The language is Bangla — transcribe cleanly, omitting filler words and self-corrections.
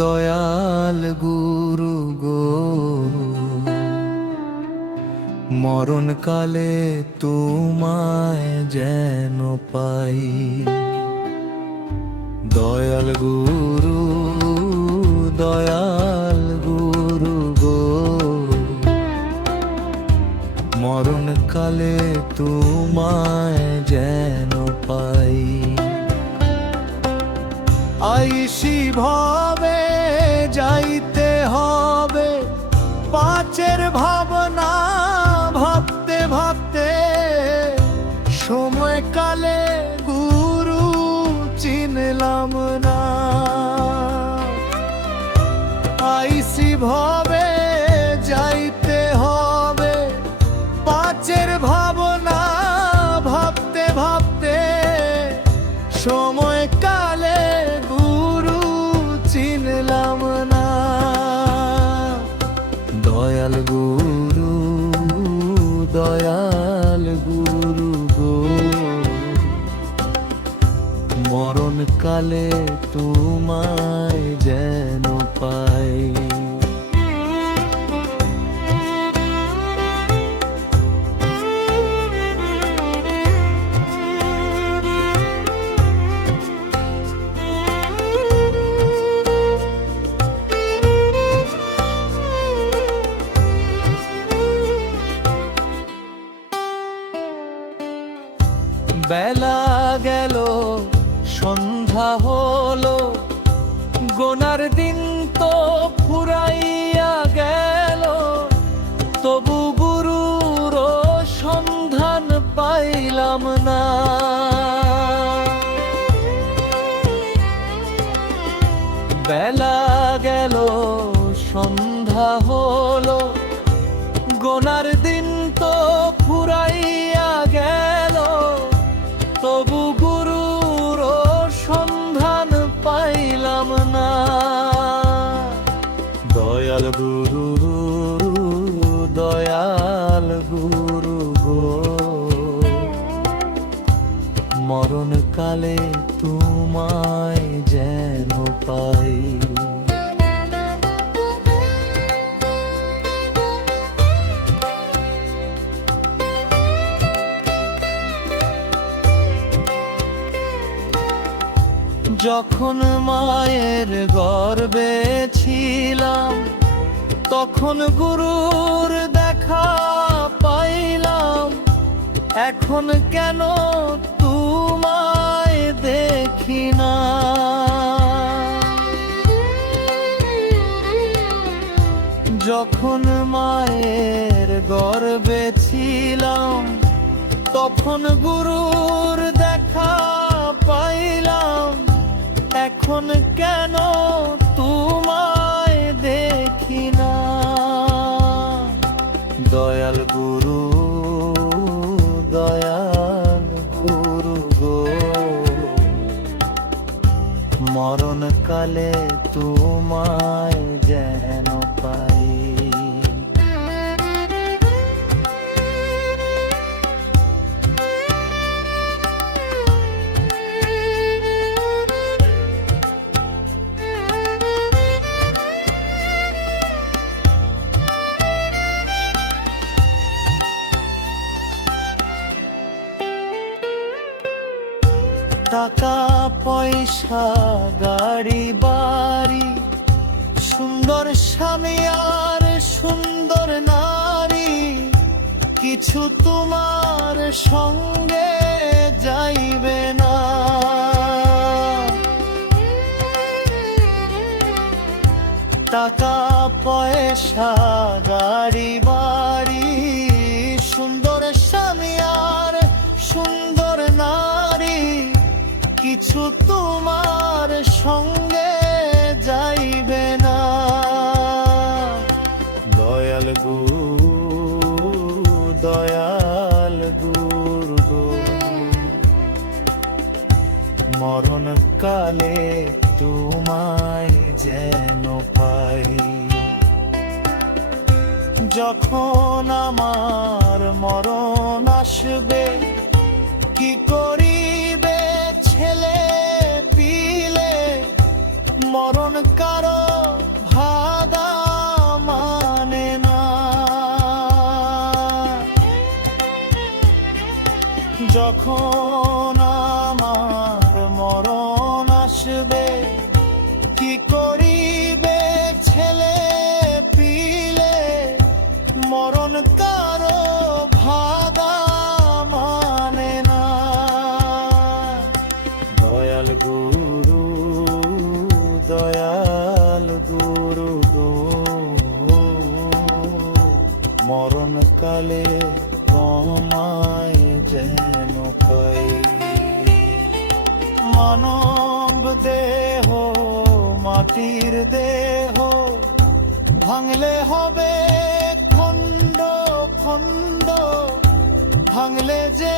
দয়াল গুরু গো, মরণ কালে তোমায় যেন পাই। দয়াল গুরু গো, মরণ কালে তোমায় যেন পাই। আইসি ভবে যাইতে হবে, পাঁচের ভাবনা ভাবতে ভাবতে সময়কালে গুরু চিনলাম না। আইসি ভবে যাইতে হবে, পাঁচের ভাবনা ভাবতে ভাবতে সময়কালে গুরু চিনলাম না। দয়াল গুরু গো, মরণ কালে তোমায় যেন পাই। বেলা গেল সন্ধ্যা হলো, গোনার দিন তো ফুরাইয়া গেল, তবু গুরুর সন্ধান পাইলাম না। বেলা গেল সন্ধ্যা হলো, গোনার দিন তো ফুরাইয়া গেল, তবু গুরুর সন্ধান পাইলাম না। দয়াল গুরু গো, মরণ কালে তোমায় যেন পাই। যখন মায়ের গর্ভে ছিলাম, তখন গুরুর দেখা পাইলাম, এখন কেন তোমায় দেখি না। যখন মায়ের গর্ভে ছিলাম, তখন গুরুর দেখা পাইলাম, এখন কেন তোমায় দেখি না। দয়াল গুরু গো, মরণ কালে তোমায় যেন পাই। টাকা পয়সা গাড়ি বাড়ি, সুন্দর স্বামী আর সুন্দর নারী, কিছু তোমার সঙ্গে যাইবে না। টাকা পয়সা গাড়ি বাড়ি, সুন্দর স্বামী আর সুন্দর নারী, কিছু তোমার সঙ্গে যাইবে না। দয়াল গুরু গো, মরণ কালে তোমায় যেন পাই। যখন আমার মরণ আসবে, কি করিবে ছেলে পিলে, যখন আমার মরণ আসবে, কি করিবে ছেলে পিলে, মরণ কারো ভাগা মানে না। দয়াল গুরু, দয়াল গুরু গো, মরণ কালে তোমায় যেন পাই। মানব দেহ মাটির দেহ, ভাঙলে হবে খণ্ড খণ্ড, ভাঙলে যে